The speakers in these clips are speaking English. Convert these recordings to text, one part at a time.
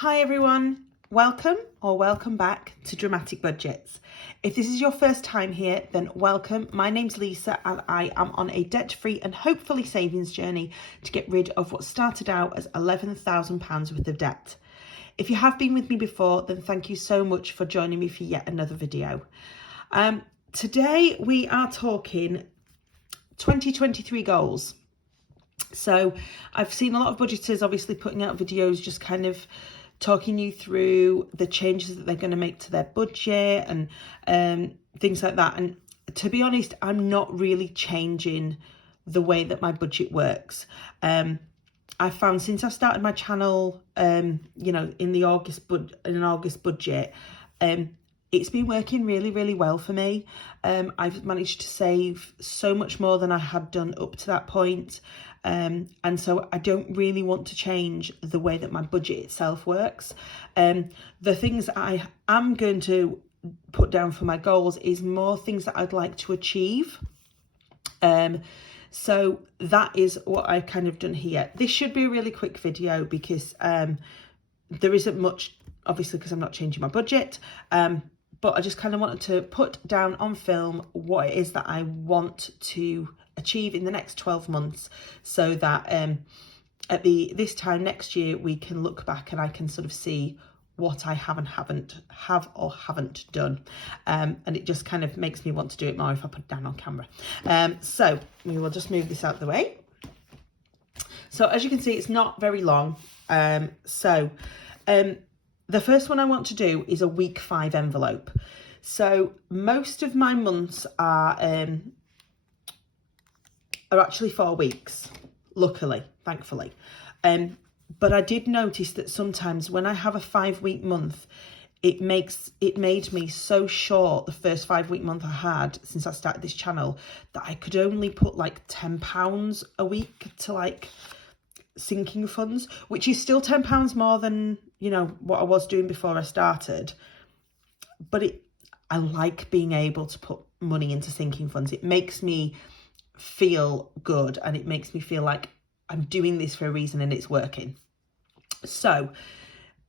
Hi everyone, welcome back to Dramatic Budgets. If this is your first time here, then welcome. My name's Lisa and I am on a debt-free and hopefully savings journey to get rid of what started out as £11,000 worth of debt. If you have been with me before, then thank you so much for joining me for yet another video. Today we are talking 2023 goals. So I've seen a lot of budgeters obviously putting out videos just kind of talking you through the changes that they're going to make to their budget and things like that. And to be honest, I'm not really changing the way that my budget works. I found since I've started my channel, in the August budget, it's been working really, really well for me. I've managed to save so much more than I had done up to that point. And so I don't really want to change the way that my budget itself works. The things that I am going to put down for my goals is more things that I'd like to achieve. So that is what I've kind of done here. This should be a really quick video because there isn't much, obviously, because I'm not changing my budget. But I just kind of wanted to put down on film what it is that I want to achieve in the next 12 months so that at this time next year we can look back and I can sort of see what I have or haven't done, and it just kind of makes me want to do it more if I put it down on camera. So we will just move this out of the way. So as you can see, it's not very long. The first one I want to do is a week 5 envelope. So most of my months are actually 4 weeks, luckily, thankfully. But I did notice that sometimes when I have a 5-week month, it made me so short the first 5-week month I had since I started this channel that I could only put like £10 a week to like sinking funds, which is still £10 more than what I was doing before I started. But I like being able to put money into sinking funds. It makes me feel good and it makes me feel like I'm doing this for a reason and it's working. So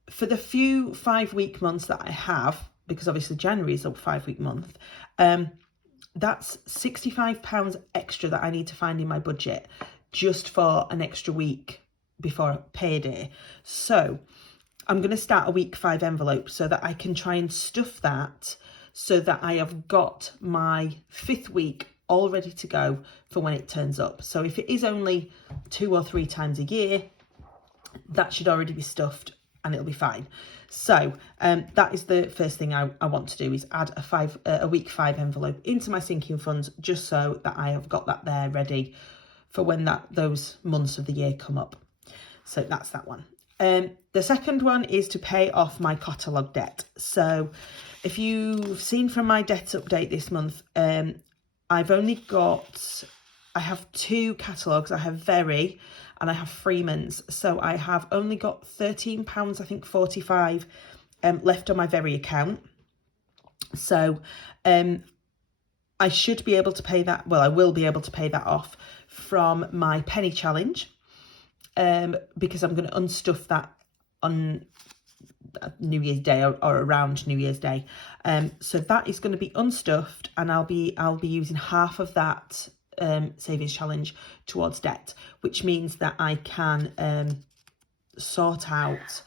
for the few 5-week months that I have, because obviously January is a 5-week month, that's £65 extra that I need to find in my budget just for an extra week before payday. So I'm going to start a week 5 envelope so that I can try and stuff that so that I have got my 5th week all ready to go for when it turns up. So if it is only 2 or 3 times a year, that should already be stuffed and it'll be fine. So that is the first thing I want to do, is add a week 5 envelope into my sinking funds just so that I have got that there ready for when those months of the year come up. So that's that one. The second one is to pay off my catalogue debt. So if you've seen from my debt update this month, I have 2 catalogues. I have Very and I have Freeman's. So I have only got £13, I think 45 left on my Very account. So I should be able to pay that. Well, I will be able to pay that off from my penny challenge, because I'm going to unstuff that on New Year's Day or around New Year's Day. So that is going to be unstuffed and I'll be using half of that savings challenge towards debt, which means that I can sort out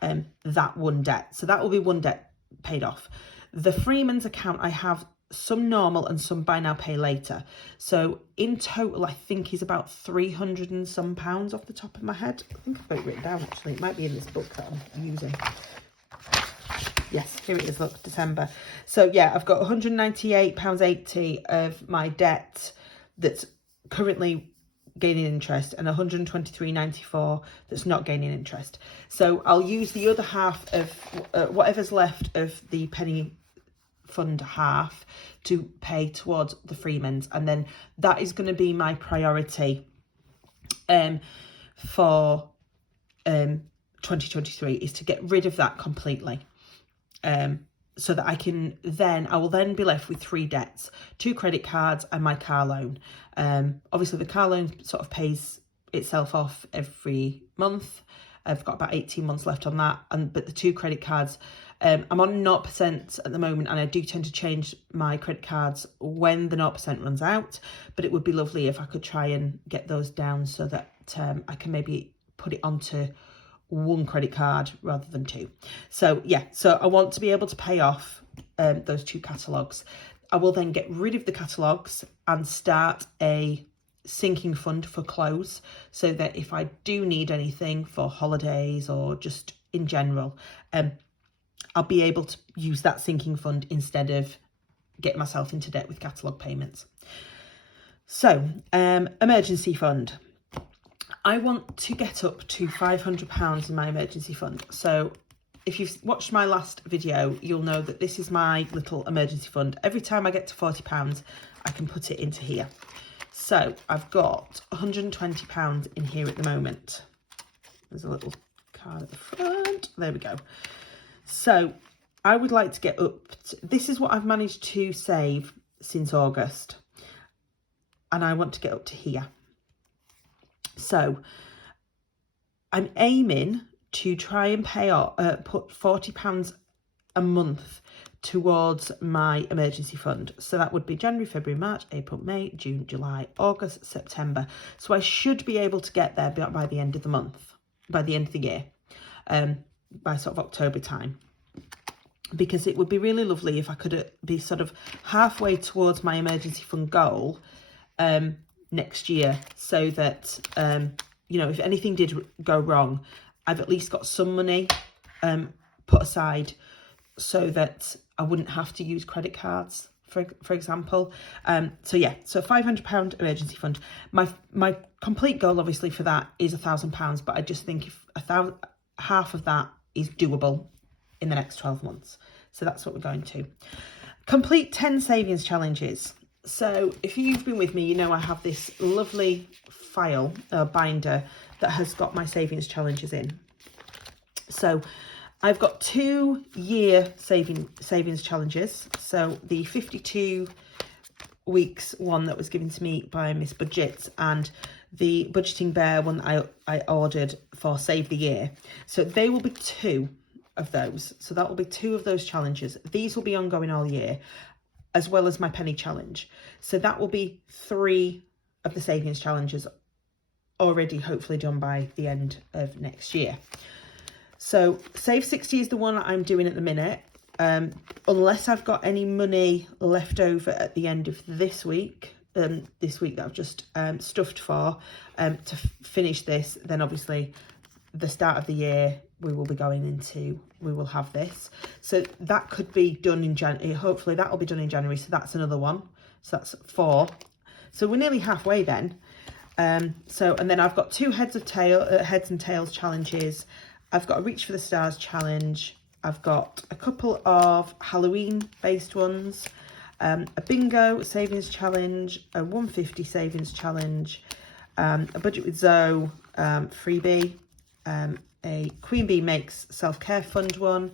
that one debt. So that will be one debt paid off. The Freeman's account, I have some normal and some buy now pay later. So in total, I think is about £300 and some off the top of my head. I think I've got it written down actually. It might be in this book that I'm using. Yes, here it is, look, December. So yeah, I've got £198.80 of my debt that's currently gaining interest and £123.94 that's not gaining interest. So I'll use the other half of whatever's left of the penny fund half to pay towards the Freeman's, and then that is going to be my priority for 2023, is to get rid of that completely, so that I will then be left with 3 debts: 2 credit cards and my car loan. Obviously the car loan sort of pays itself off every month, I've got about 18 months left on that. But the 2 credit cards, I'm on 0% at the moment, and I do tend to change my credit cards when the 0% runs out. But it would be lovely if I could try and get those down so that I can maybe put it onto 1 credit card rather than 2. So yeah, so I want to be able to pay off those 2 catalogues. I will then get rid of the catalogues and start a sinking fund for clothes, so that if I do need anything for holidays or just in general, I'll be able to use that sinking fund instead of getting myself into debt with catalogue payments. So, emergency fund. I want to get up to £500 in my emergency fund. So if you've watched my last video, you'll know that this is my little emergency fund. Every time I get to £40, I can put it into here. So I've got £120 in here at the moment. There's a little card at the front. There we go. So I would like to get up to, this is what I've managed to save since August. And I want to get up to here. So I'm aiming to try and pay off, put £40 a month towards my emergency fund. So that would be January, February, March, April, May, June, July, August, September. So I should be able to get there by the end of the month, by the end of the year, by sort of October time. Because it would be really lovely if I could be sort of halfway towards my emergency fund goal next year, so that, you know, if anything did go wrong, I've at least got some money put aside so that I wouldn't have to use credit cards, for example. So yeah, so £500 emergency fund. My complete goal, obviously, for that is £1,000, but I just think if half of that is doable in the next 12 months. So that's what we're going to. Complete 10 savings challenges. So if you've been with me, you know I have this lovely file, binder, that has got my savings challenges in. So I've got 2-year savings challenges. So the 52 weeks one that was given to me by Miss Budget, and the Budgeting Bear one that I ordered for Save the Year. So they will be 2 of those. So that will be 2 of those challenges. These will be ongoing all year, as well as my penny challenge. So that will be 3 of the savings challenges already hopefully done by the end of next year. So Save 60 is the one I'm doing at the minute. Unless I've got any money left over at the end of this week that I've just stuffed for to finish this, then obviously the start of the year we will have this. So that could be done in January. Hopefully that will be done in January. So that's another one. So that's 4. So we're nearly halfway then. And then I've got 2 heads and tails challenges. I've got a Reach for the Stars challenge. I've got a couple of Halloween based ones, a bingo savings challenge, a 150 savings challenge, a Budget with Zoe freebie, a Queen Bee Makes Self-Care Fund one,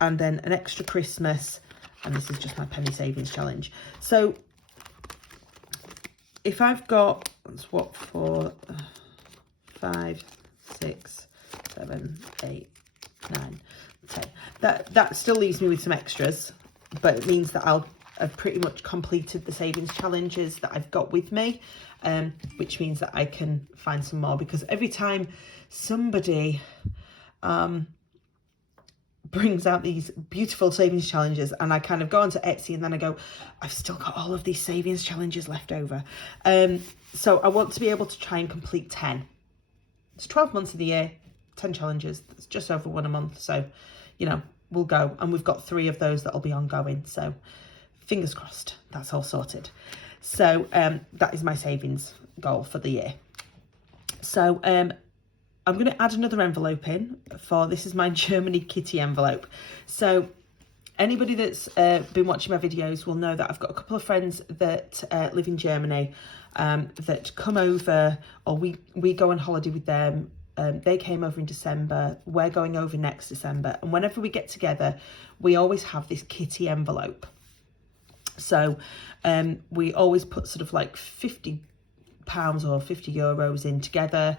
and then an Extra Christmas, and this is just my penny savings challenge. So if I've got, that's what, 4, 5, 6, 7, 8, 9, 10. That still leaves me with some extras, but it means that I've pretty much completed the savings challenges that I've got with me, which means that I can find some more, because every time somebody brings out these beautiful savings challenges and I kind of go onto Etsy and then I go, I've still got all of these savings challenges left over. So I want to be able to try and complete 10. It's 12 months of the year, 10 challenges. It's just over 1 a month. So, you know, we'll go. And we've got 3 of those that'll be ongoing. So fingers crossed, that's all sorted. So that is my savings goal for the year. So I'm going to add another envelope in for, this is my Germany kitty envelope. So anybody that's been watching my videos will know that I've got a couple of friends that live in Germany that come over, or we go on holiday with them. They came over in December. We're going over next December. And whenever we get together, we always have this kitty envelope. So we always put sort of like £50 or €50 in together.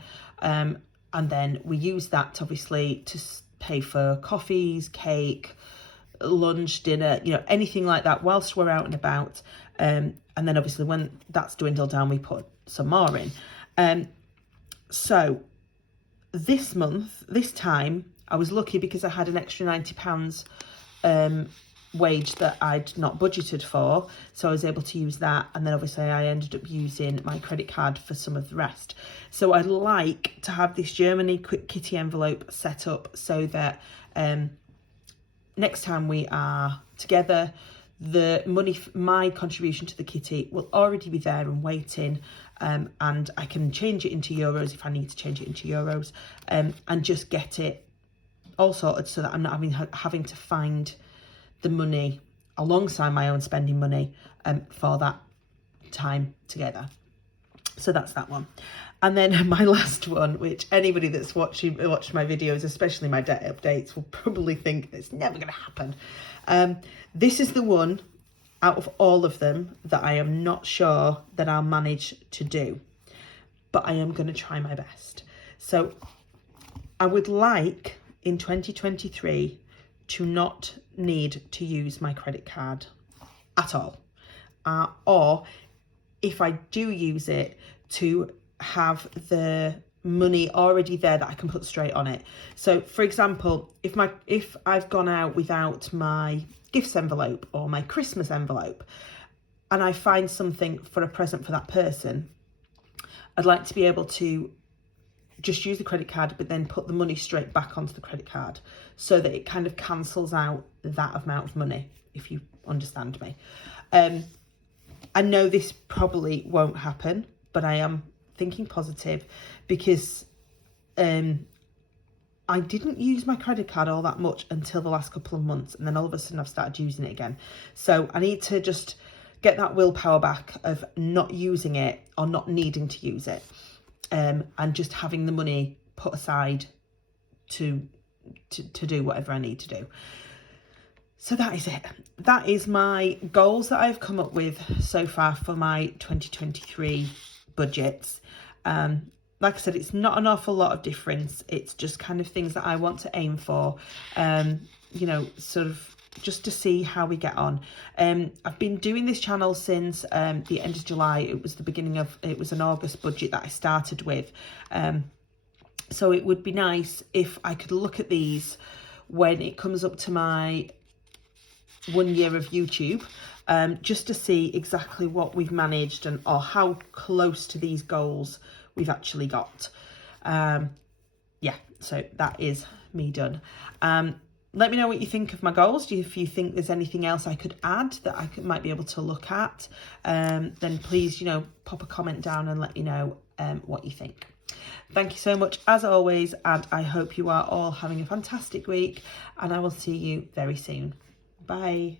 and then we use that obviously to pay for coffees, cake, lunch, dinner, you know, anything like that whilst we're out and about. And then obviously when that's dwindled down, we put some more in. So this month, this time, I was lucky because I had an extra £90 wage that I'd not budgeted for, so I was able to use that, and then obviously I ended up using my credit card for some of the rest. So I'd like to have this Germany Quick Kitty envelope set up so that next time we are together, the money, my contribution to the kitty will already be there and waiting, and I can change it into euros if I need to change it into euros, and just get it all sorted so that I'm not having to find the money alongside my own spending money for that time together. So that's that one. And then my last one, which anybody that's watched my videos, especially my debt updates, will probably think it's never going to happen. This is the one out of all of them that I am not sure that I'll manage to do, but I am going to try my best. So I would like in 2023 to not need to use my credit card at all, or if I do use it, to have the money already there that I can put straight on it. So for example, if I've gone out without my gifts envelope or my Christmas envelope and I find something for a present for that person, I'd like to be able to just use the credit card but then put the money straight back onto the credit card so that it kind of cancels out that amount of money, if you understand me. I know this probably won't happen, but I am thinking positive because I didn't use my credit card all that much until the last couple of months, and then all of a sudden I've started using it again. So I need to just get that willpower back of not using it or not needing to use it, and just having the money put aside to do whatever I need to do. So that is it. That is my goals that I've come up with so far for my 2023 budgets. Like I said, it's not an awful lot of difference. It's just kind of things that I want to aim for, you know, sort of just to see how we get on. I've been doing this channel since the end of July. It was an August budget that I started with. So it would be nice if I could look at these when it comes up to my 1 year of YouTube, just to see exactly what we've managed or how close to these goals we've actually got. Yeah, so that is me done. Let me know what you think of my goals. If you think there's anything else I could add that I might be able to look at, then please, you know, pop a comment down and let me know what you think. Thank you so much as always, and I hope you are all having a fantastic week, and I will see you very soon. Bye.